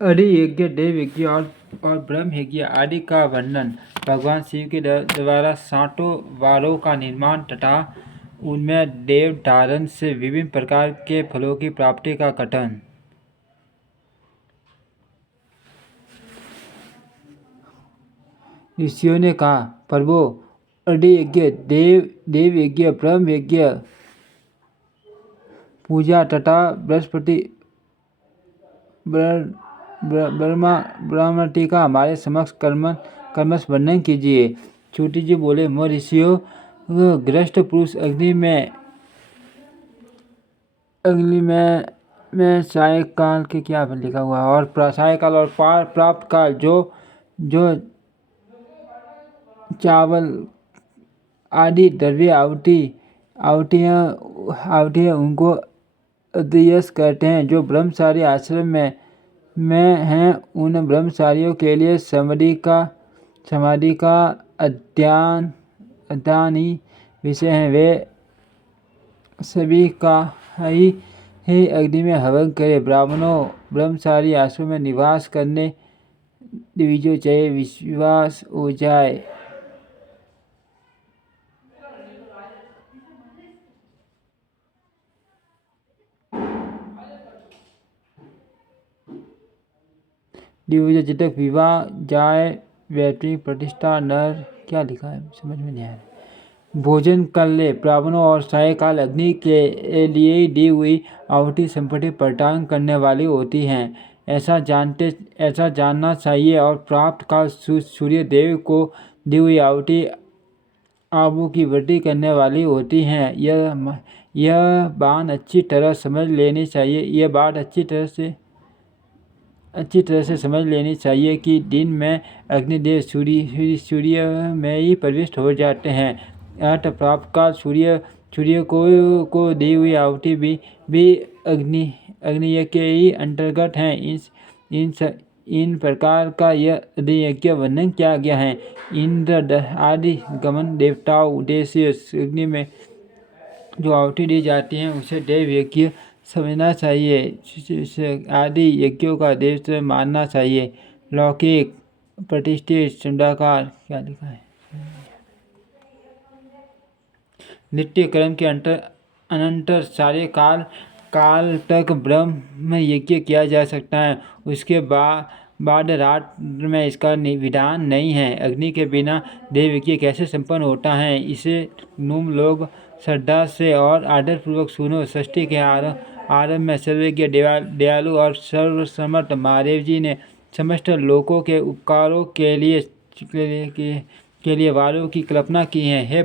अरि यज्ञ, देव यज्ञ और ब्रह्म यज्ञ आदि का वर्णन, भगवान शिव के द्वारा 60 वारों का निर्माण तथा उनमें देव धारण से विभिन्न प्रकार के फलों की प्राप्ति का कथन। ऋषियों ने कहा, प्रभु, अरि यज्ञ, देव यज्ञ, ब्रह्म यज्ञ पूजा तथा ब्रह्मटी का हमारे समक्ष कर्मश वर्णन कीजिए। छोटी जी बोले, मोर ऋषियों, गृहस्थ पुरुष अग्नि में सायकाल के क्या लिखा हुआ है, और सायकाल और प्राप्त काल जो चावल आदि द्रव्य आवटियाँ उनको अध्ययस कहते हैं। जो ब्रह्मचारी आश्रम में हैं, उन ब्रह्मचारियों के लिए समाधि का अध्ययन ही विषय है। वे सभी का ही अग्नि में हवन करें। ब्राह्मणों, ब्रह्मचारी आश्रम में निवास करने दीजिए, चाहे विश्वास हो जाए। जब तक विवाह जाए, वैतनिक प्रतिष्ठा, नर क्या लिखा है समझ में नहीं आ रहा। भोजन कर ले। ब्राह्मणों और सायकाल अग्नि के लिए दी हुई आहुति संपत्ति प्रदान करने वाली होती हैं, ऐसा जानना चाहिए। और प्राप्त काल सूर्य देव को दी हुई आहुति आबू की वृद्धि करने वाली होती हैं। यह बात अच्छी तरह से समझ लेनी चाहिए कि दिन में अग्निदेव सूर्य में ही प्रविष्ट हो जाते हैं। अर्थ प्राप्त काल सूर्य को दी हुई आहुति भी अग्नि के ही अंतर्गत हैं। इन प्रकार का यह यज्ञ वर्णन किया गया है। इंद्र आदि गमन देवताओं उद्देश्य अग्नि में जो आहुति दी जाती है उसे देव यज्ञ समझना चाहिए। आदि यज्ञों का देव से मानना चाहिए। लौकिक, प्रतिष्ठित, चंडाकार क्या लिखा है। नित्य कर्म के अनंतर सारे काल तक ब्रह्म यज्ञ किया जा सकता है। उसके बाद रात में इसका विधान नहीं है। अग्नि के बिना देव यज्ञ कैसे संपन्न होता है, इसे तुम लोग श्रद्धा से और आदरपूर्वक सुनो। सृष्टि के आरंभ में सर्वज्ञ, दयालु और सर्वसमर्थ महादेव जी ने समस्त लोकों के उपकारों के लिए वारों की कल्पना की है। हे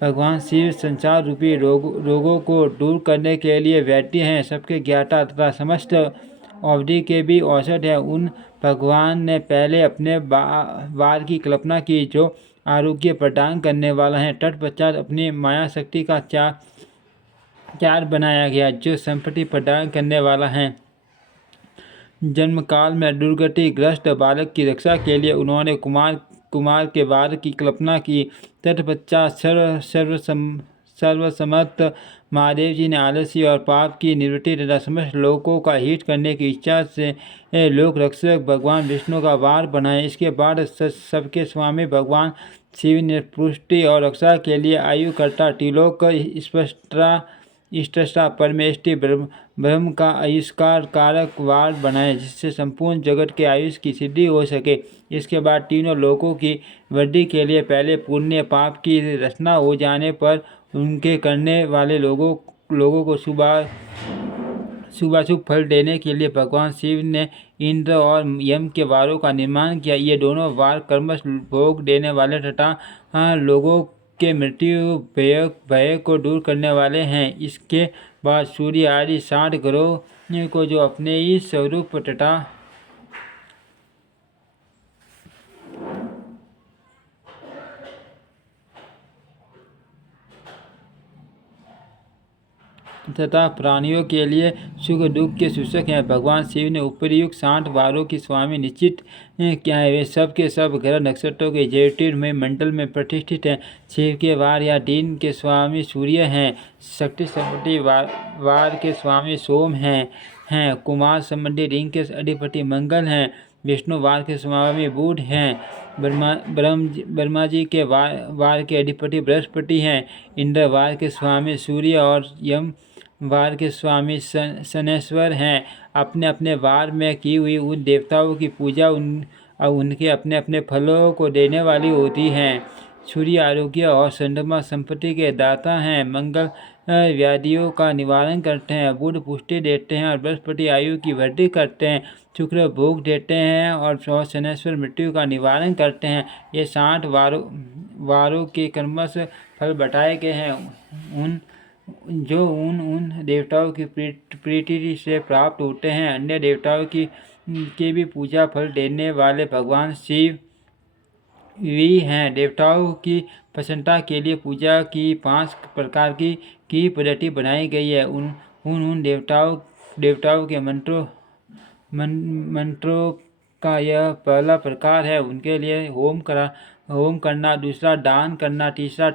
भगवान शिव संसार रूपी रोगों को दूर करने के लिए वैद्य हैं, सबके ज्ञाता तथा समस्त अवधि के भी औषध है। उन भगवान ने पहले अपने वार की कल्पना की जो आरोग्य प्रदान करने वाला है। तत्पश्चात अपनी माया शक्ति का चार बनाया गया जो संपत्ति प्रदान करने वाला है। जन्म काल में दुर्गति ग्रस्त बालक की रक्षा के लिए उन्होंने कुमार के वार की कल्पना की। तत्पश्चात सर्वसमर्थ महादेव जी ने आलस्य और पाप की निवृत्ति तथा समस्त लोकों का हित करने की इच्छा से लोक रक्षक भगवान विष्णु का वार बनाया। इसके बाद सबके स्वामी भगवान शिव ने पुष्टि और रक्षा के लिए आयुकर्ता त्रिलोक स्रष्टा परमेष्टि ब्रह्म का आयुष्कार कारक वार बनाए, जिससे संपूर्ण जगत के आयुष की सिद्धि हो सके। इसके बाद तीनों लोकों की वृद्धि के लिए पहले पुण्य पाप की रचना हो जाने पर उनके करने वाले लोगों को शुभाशुभ फल देने के लिए भगवान शिव ने इंद्र और यम के वारों का निर्माण किया। ये दोनों वार कर्मश भोग देने वाले तथा लोगों के मृत्यु भय को दूर करने वाले हैं। इसके बाद सूर्य आदि 60 ग्रहों को जो अपने ही स्वरूप तथा प्राणियों के लिए सुख दुख के सूचक हैं। भगवान शिव ने उपयुक्त 60 वारों की स्वामी निश्चित किया है। वे सब के सब ग्रह नक्षत्रों के ज्योतिर्मय मंडल में प्रतिष्ठित हैं। शिव के वार या दिन के स्वामी सूर्य हैं। शक्ति संपत्ति वार के स्वामी सोम हैं। हैं। कुमार संबंधी रिंग के अधिपति मंगल हैं। विष्णु वार के स्वामी बुध हैं। ब्रह्मा जी के वार के अधिपति बृहस्पति हैं। इंद्र वार के स्वामी सूर्य और यम वार के स्वामी शनेश्वर हैं। अपने अपने वार में की हुई उन देवताओं की पूजा उनके अपने अपने फलों को देने वाली होती है। सूर्य आरोग्य और चंद्रमा संपत्ति के दाता हैं। मंगल व्याधियों का निवारण करते हैं। बुध पुष्टि देते हैं और बृहस्पति आयु की वृद्धि करते हैं। शुक्र भोग देते हैं और शनेश्वर मृत्यु का निवारण करते हैं। ये 60 वारों के कर्मश फल बताए गए हैं। उन देवताओं की प्रीति से प्राप्त होते हैं। अन्य देवताओं के भी पूजा फल देने वाले भगवान शिव भी हैं। देवताओं की प्रसन्नता के लिए पूजा की 5 प्रकार की पद्धति बनाई गई है। उन देवताओं के मंत्रों का यह पहला प्रकार है। उनके लिए होम करना, दूसरा दान करना, तीसरा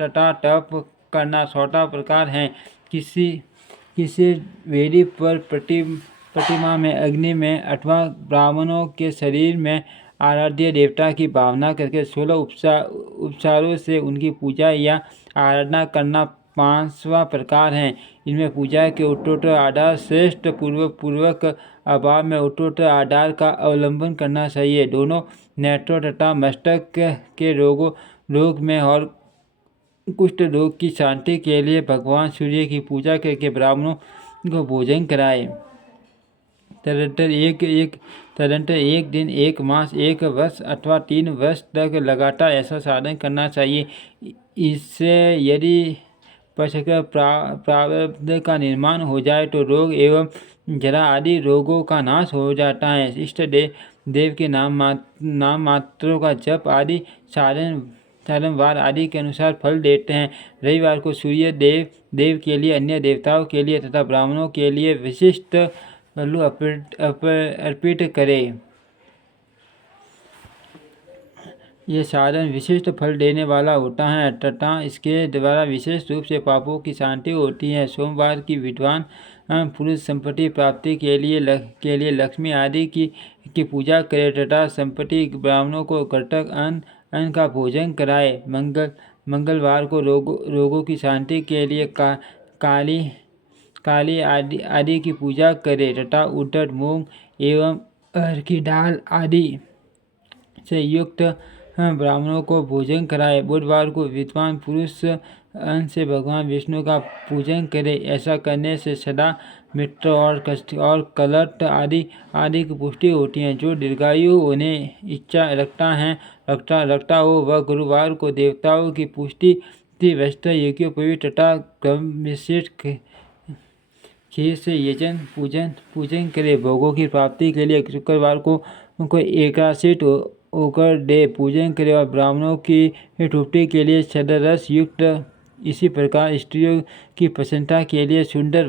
तथा तप करना चौथा प्रकार है। किसी वेदी पर प्रतिमा में, अग्नि में अथवा ब्राह्मणों के शरीर में आराध्य देवता की भावना करके 16 उपचारों से उनकी पूजा या आराधना करना 5वां प्रकार है। इनमें पूजा के उत्तरोत्तर आधार श्रेष्ठ पूर्वक अभाव में उत्तरोत्तर आधार का अवलंबन करना चाहिए। दोनों नेत्रों तथा मस्तक के रोग में और कुष्ठ रोग की शांति के लिए भगवान सूर्य की पूजा करके ब्राह्मणों को भोजन कराए। तदंतर एक दिन, 1 मास, 1 वर्ष अथवा 3 वर्ष तक लगातार ऐसा साधन करना चाहिए। इससे यदि पश्चात प्रारब्ध का निर्माण हो जाए तो रोग एवं जरा आदि रोगों का नाश हो जाता है। इष्ट देव के नाम मात्रों का जप आदि साधन वार आदि के अनुसार फल देते हैं। रविवार को सूर्य देव के लिए, अन्य देवताओं के लिए तथा ब्राह्मणों के लिए विशिष्ट फल अर्पित करें। ये साधन विशिष्ट फल देने वाला होता है तथा इसके द्वारा विशेष रूप से पापों की शांति होती है। सोमवार की विद्वान पुरुष संपत्ति प्राप्ति के लिए लक्ष्मी आदि की पूजा करे तथा संपत्ति ब्राह्मणों को घटक अन्न का भोजन कराए। मंगलवार को रोगों की शांति के लिए काली आदि की पूजा करे तथा उड़द, मूंग एवं अरहर की दाल आदि से युक्त ब्राह्मणों को भोजन कराए। बुधवार को विद्वान पुरुष अन्न से भगवान विष्णु का पूजन करे। ऐसा करने से सदा मित्र और कलट आदि की पुष्टि होती है। जो दीर्घायु होने इच्छा रखता हो वह गुरुवार को देवताओं की पुष्टि वस्त्र यज्ञोपवीत तथा क्रम विशिष्ट खीर से यजन पूजन करे। भोगों की प्राप्ति के लिए शुक्रवार को एकादशित होकर दे पूजन करे और ब्राह्मणों की तृप्ति के लिए सदरस युक्त इसी प्रकार स्त्रियों की प्रसन्नता के लिए सुंदर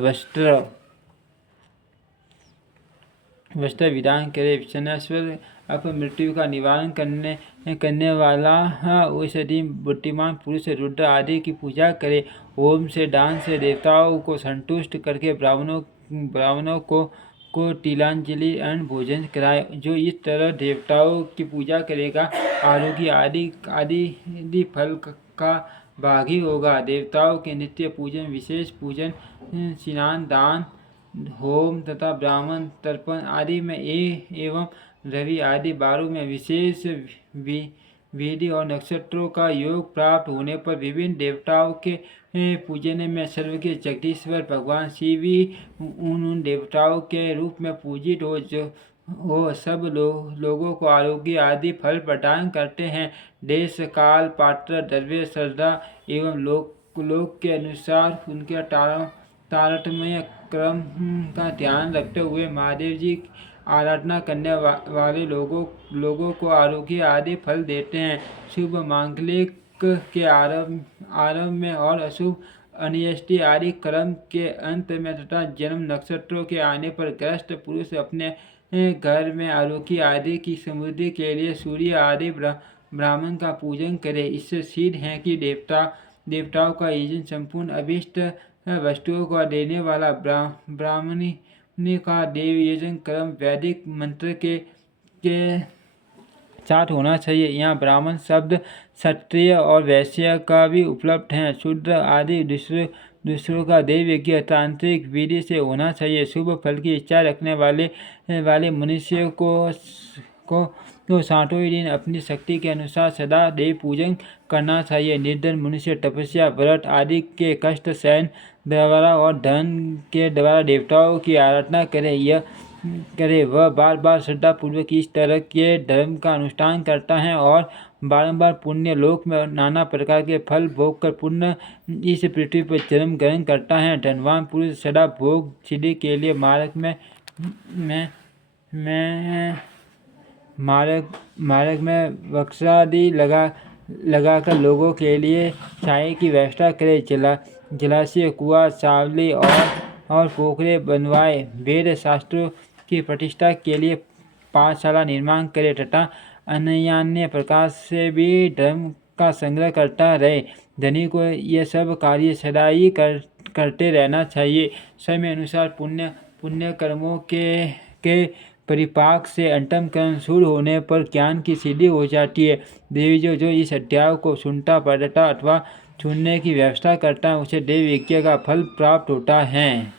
वस्त्र विधान करे। शनेश्वर अपमृत्यु का निवारण करने वाला औषधि बुद्धिमान पुरुष रुद्र आदि की पूजा करे। होम से दान से देवताओं को संतुष्ट करके ब्राह्मणों को तिलांजलि अन्न भोजन कराए। जो इस तरह देवताओं की पूजा करेगा आरोग्य आदि फल का भागी होगा। देवताओं के नित्य पूजन, विशेष पूजन, स्नान, दान, होम तथा ब्राह्मण तर्पण आदि में एवं रवि आदि बारों में विशेष विधि और नक्षत्रों का योग प्राप्त होने पर विभिन्न देवताओं के पूजन में सर्व के जगदीश्वर भगवान शिव ही उन देवताओं के रूप में पूजित हो सब लोगों को आरोग्य आदि फल प्रदान करते हैं। देश काल पात्र द्रव्य श्रद्धा एवं लोक के अनुसार उनके तारतम्य क्रम का ध्यान रखते हुए महादेव जी आराधना करने वाले लोगों को आरोग्य आदि फल देते हैं। शुभ मांगलिक के आरंभ में और अशुभ अन्येष्टि आदि क्रम के अंत में तथा जन्म नक्षत्रों के आने पर ग्रस्त पुरुष अपने घर में आरोग्य आदि की समृद्धि के लिए सूर्य आदि ब्राह्मण का पूजन करे। इससे सिद्ध है कि देवताओं का यजन संपूर्ण अभिष्ट वस्तुओं को देने वाला का देवी यजन कर्म वैदिक मंत्र के साथ होना चाहिए। यहाँ ब्राह्मण शब्द क्षत्रिय और वैश्य का भी उपलब्ध है। शूद्र आदि दूसरों का देव यज्ञ तांत्रिक विधि से होना चाहिए। शुभ फल की इच्छा रखने वाले मनुष्य को सातों ही दिन अपनी शक्ति के अनुसार सदा देव पूजन करना चाहिए। निर्धन मनुष्य तपस्या व्रत आदि के कष्ट सहन द्वारा और धन के द्वारा देवताओं की आराधना करे। वह बार बार श्रद्धा पूर्वक इस तरह के धर्म का अनुष्ठान करता है और बारंबार पुण्य लोक में नाना प्रकार के फल भोग कर पुण्य इस पृथ्वी पर जन्म ग्रहण करता है। धनवान पुरुष सदा भोग सिद्धि के लिए मार्ग में वृक्षादि लगाकर लोगों के लिए छाये की व्यवस्था करे। जलाशय कुआं सावली और पोखरे बनवाए। वेद शास्त्रों की प्रतिष्ठा के लिए पाठशाला निर्माण करे तथा अन्य प्रकार से भी धर्म का संग्रह करता रहे। धनी को ये सब कार्य सदा ही करते रहना चाहिए। समय अनुसार पुण्य कर्मों के परिपाक से अंतम कर्म शुरू होने पर ज्ञान की सिद्धि हो जाती है। देवी जो इस अध्याय को सुनता पढ़ता अथवा सुनने की व्यवस्था करता है उसे देव यज्ञ का फल प्राप्त होता है।